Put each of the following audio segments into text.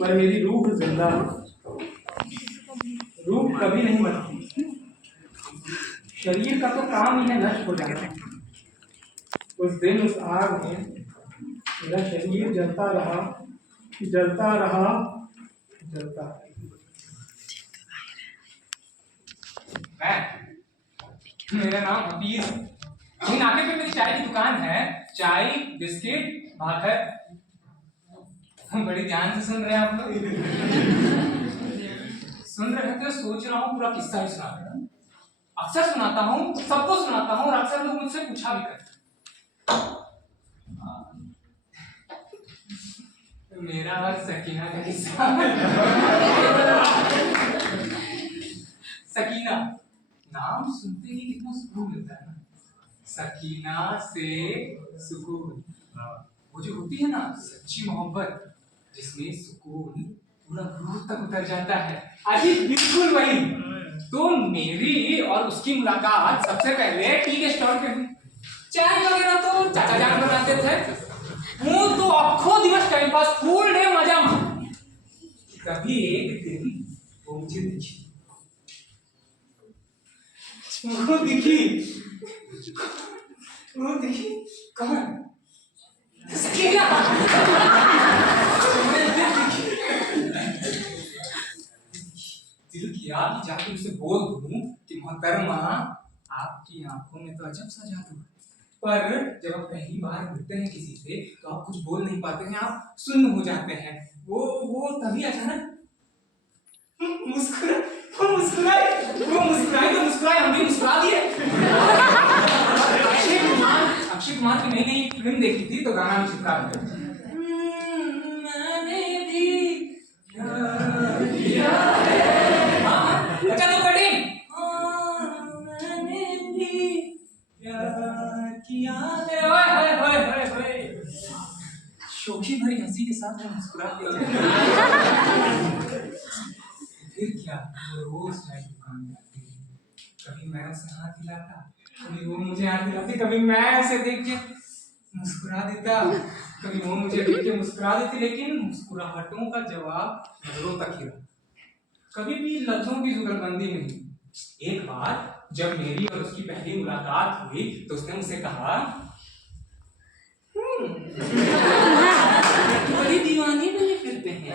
पर मेरी रूह जिंदा है। रूह कभी नहीं मरती। शरीर का तो काम ही है नष्ट हो जाना। उस दिन उस आग में मेरा शरीर जलता रहा, जलता रहा, जलता रहा। मेरा नाम हफीज। इन नाके पे मेरी चाय की दुकान है। चाय, बिस्किट, भाकर। बड़ी ध्यान से सुन रहे हैं आप लोग। सुन रहे थे, सोच रहा हूँ पूरा किस्सा ही सुना रहा हूँ। अक्सर सुनाता हूँ, सबको सुनाता हूँ, और अक्सर लोग मुझसे पूछा भी करते हैं। मेरा और सकीना का किस्सा। सकीना नाम सुनते ही कितना सुकून मिलता है ना। सकीना से सुकून, वो जो होती है ना सच्ची मोहब्बत, जिसमें सुकून पूरा रूह तक उतर जाता है। अजी बिल्कुल वही। तो मेरी और उसकी मुलाकात सबसे पहले टी के स्टॉल पे हुई। चाय वगैरह तो चाचा जान बनाते थे। वो तो आखों दिवस टाइम पास, फुल डे मजा मार। कभी एक दिन वो मुझे दिखी। वो दिखी, वो दिखी कौन? सकीना। दिल किया कि जाके उसे बोल दूं कि मोहतरमा, आपकी आंखों में तो अजब सा जादू है। पर जब आप पहली बार मिलते हैं किसी से तो आप कुछ बोल नहीं पाते हैं, आप सुन्न हो जाते हैं। वो तभी अचानक मुस्कुराए। वो मुस्कुराए तो मुस्कुराए, हम भी मुस्कुरा दिए। अक्षय कुमार की नई नई फिल्म देखी थी तो गाना भी चिपका दिया। मैंने भी प्यार किया है। अच्छा तो कठिन। मैंने भी प्यार किया है। ओए शोखी भरी हंसी के साथ मैं मुस्कुरा दिया। फिर क्या, वो रोज चाय की दुकान में आती है। कभी मैं उसे हाथ हिलाता, कभी वो मुझे हाथ हिलाती, कभी मैं उसे देख के मुस्कुरा देता, कभी वो मुझे देख के मुस्कुरा देती। लेकिन मुस्कुराहटों का जवाब नजरों तक ही रहा, कभी भी लफ्जों की जुगलबंदी नहीं। एक बार जब मेरी और उसकी पहली मुलाकात हुई तो उसने मुझसे कहा, बड़ी दीवानी बने फिरते हैं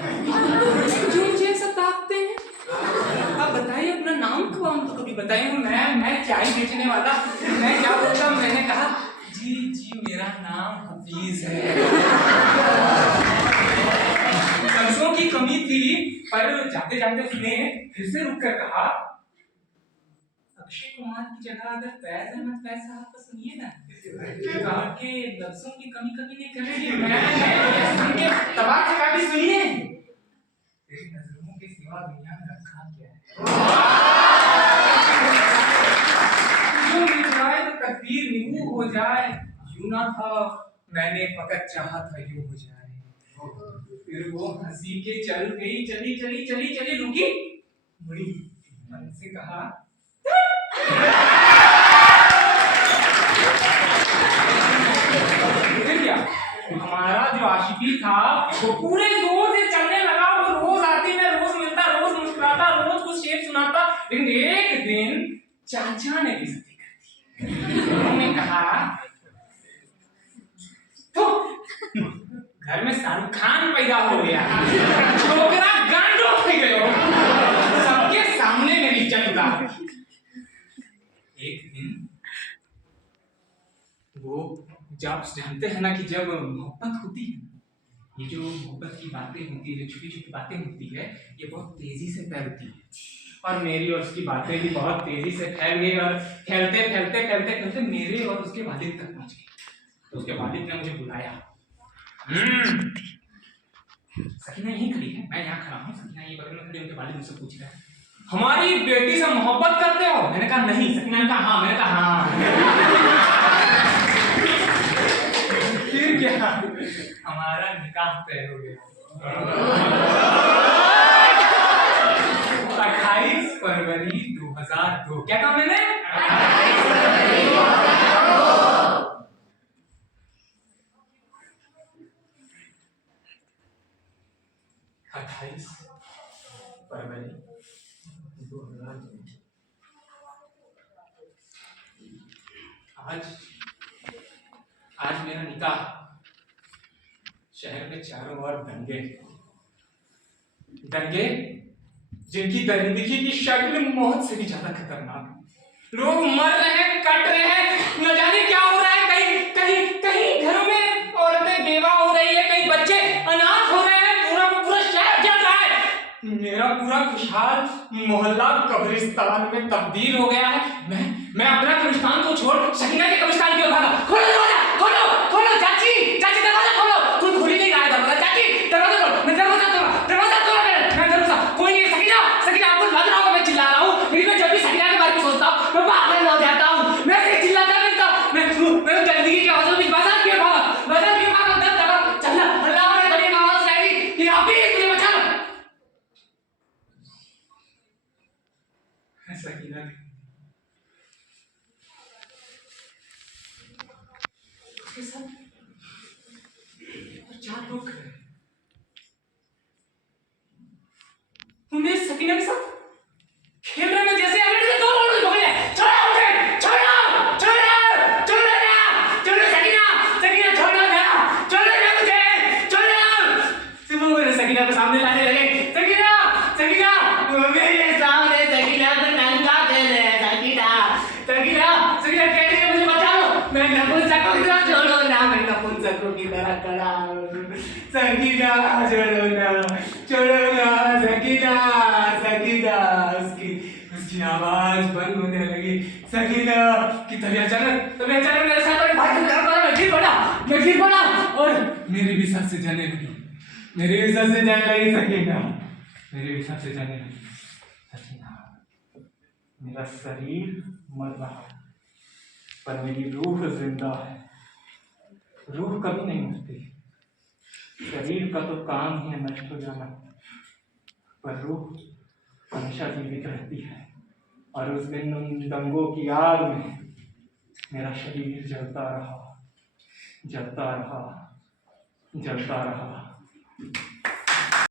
जो मुझे ऐसा ताकते हैं। आप बताइए अपना नाम कौन, तो कभी बताइए। मैं चाय बेचने वाला, मैं क्या बोलता। मैंने कहा जी मेरा नाम हफीज है। लफ्जों की कमी थी, पर जाते जाते उसने फिर से रुक कर कहा, अक्षय कुमार की जगह अगर फैज अहमद फैज साहब को सुनिए ना, कहा कि लफ्जों की कमी कभी नहीं करेगी। मैं सुन के तबाह का भी सुनिए। तेरी नजरों के सिवा दुनिया में रखा क्या है? जो मिल जाए तो तकदीर निगू हो जाए। यूं ना था मैंने फकत चाहा था यूं हो जाए। फिर वो हंसी के चल गई, चली रुकी, मुड़ी, मन से कहा, हमारा जो आशिकी था वो पूरे जोर से चलने लगा। वो रोज आती, मैं रोज मिलता, रोज मुस्कुराता, रोज कुछ शेर सुनाता। लेकिन एक दिन चाचा ने बेइज्जती कर दी। उन्होंने कहा, तो घर में शाहरुख खान पैदा हो गया, छोकरा गांडो हो गयो, सबके सामने मेरी इज्जत उतार। एक दिन वो, जब जानते हैं ना कि जब मोहब्बत होती है, ये जो मोहब्बत की बातें होती है, जो छोटी छोटी बातें होती है, ये बहुत तेजी से फैलती है। और मेरी और उसकी बातें भी बहुत तेजी से फैल गई और फैलते मेरे और उसके वालिद तक पहुंच गई। तो उसके वालिद ने मुझे बुलाया। सकीना यहीं खड़ी है, मैं यहाँ खड़ा हूँ। सकीना ये बगल में खड़ी, उनके वालिद मुझसे पूछ रहे हैं, हमारी बेटी से मोहब्बत करते हो? मैंने कहा नहीं। सकीना ने कहा हाँ। मैंने कहा हाँ। फिर क्या, हमारा निकाह तय हो गया। 28 फरवरी 2002। क्या कहा मैंने? 28 फरवरी 2002। 28 फरवरी 2020। आज आज मेरा निकाह। शहर में चारों ओर दंगे दंगे जिनकी दरिंदगी की शक्ल मौत से भी ज्यादा खतरनाक है। लोग मर रहे हैं, कट रहे हैं, न जाने क्या हो रहा है। कहीं कहीं कहीं घरों में औरतें बेवा हो रही है, कहीं बच्चे अनाथ हो रहे हैं, पूरा पूरा शहर जल रहा है। मेरा पूरा खुशहाल मोहल्ला कब्रिस्तान में तब्दील हो गया है। मैं अपना कब्रिस्तान को छोड़ सकीना के कब्रिस्तान की ओर भागा। खोलो दरवाजा, खोलो खोलो, चाची चाची दरवाजा खोलो। कोई खोल ही नहीं रहा है दरवाजा। चाची दरवाजा खोलो। मैं दरवाजा खोला, दरवाजा खोला। मैं दरवाजा, कोई नहीं। सकीना सकीना, आपको लग रहा होगा मैं चिल्ला रहा हूँ, लेकिन मैं जब भी सकीना के बारे में सोचता हूँ मैं पागल हो जाता हूँ। मैं ऐसे चिल्लाता रहता हूँ। मैं जिंदगी के आवाज़ों में बाजार क्यों भागा, बाजार क्यों भागा, दर दर चलना। अल्लाह ने बड़ी आवाज़ सुनाई कि आप ही मुझे बचा लो। सकीना उसके साथ और 4 लोग खड़े हैं। उन्हें सकीना के साथ खेल रहे हैं जैसे अगर से 2 लोग हो गए। छोड़ो मुझे, छोड़ो छोड़ो छोड़ो ना, छोड़ो सकीना सकीना, छोड़ो ना, छोड़ो ना मुझे, छोड़ो। सिर्फ वो मेरे सकीना को सामने लाने लगे। सकीना सकीना, मेरे सामने सकीना को नंगा कर रहे हैं। सकीना सकीना सकीना कह रही है मुझे बचा लो। मैं नपुंसकों की तरह, छोड़ो ना, मैं नपुंसकों की तरह खड़ा हूँ। सकीना छोड़ो ना, छोड़ो ना सकीना सकीना। उसकी आवाज बंद होने लगी। सकीना की तबीयत अचानक मेरे साथ और भाई मैं गिर पड़ा और मेरी भी सांस जाने लगी। मेरी भी सांस जाने लगी। सकीना मेरी भी सांस जाने लगी। सकीना, मेरा शरीर मर रहा है पर मेरी रूह जिंदा है। रूह कभी नहीं मरती। शरीर का तो काम ही है नष्ट हो जाना, पर रूह हमेशा जीवित रहती है। और उस दिन उन दंगों की आग में मेरा शरीर जलता रहा, जलता रहा, जलता रहा।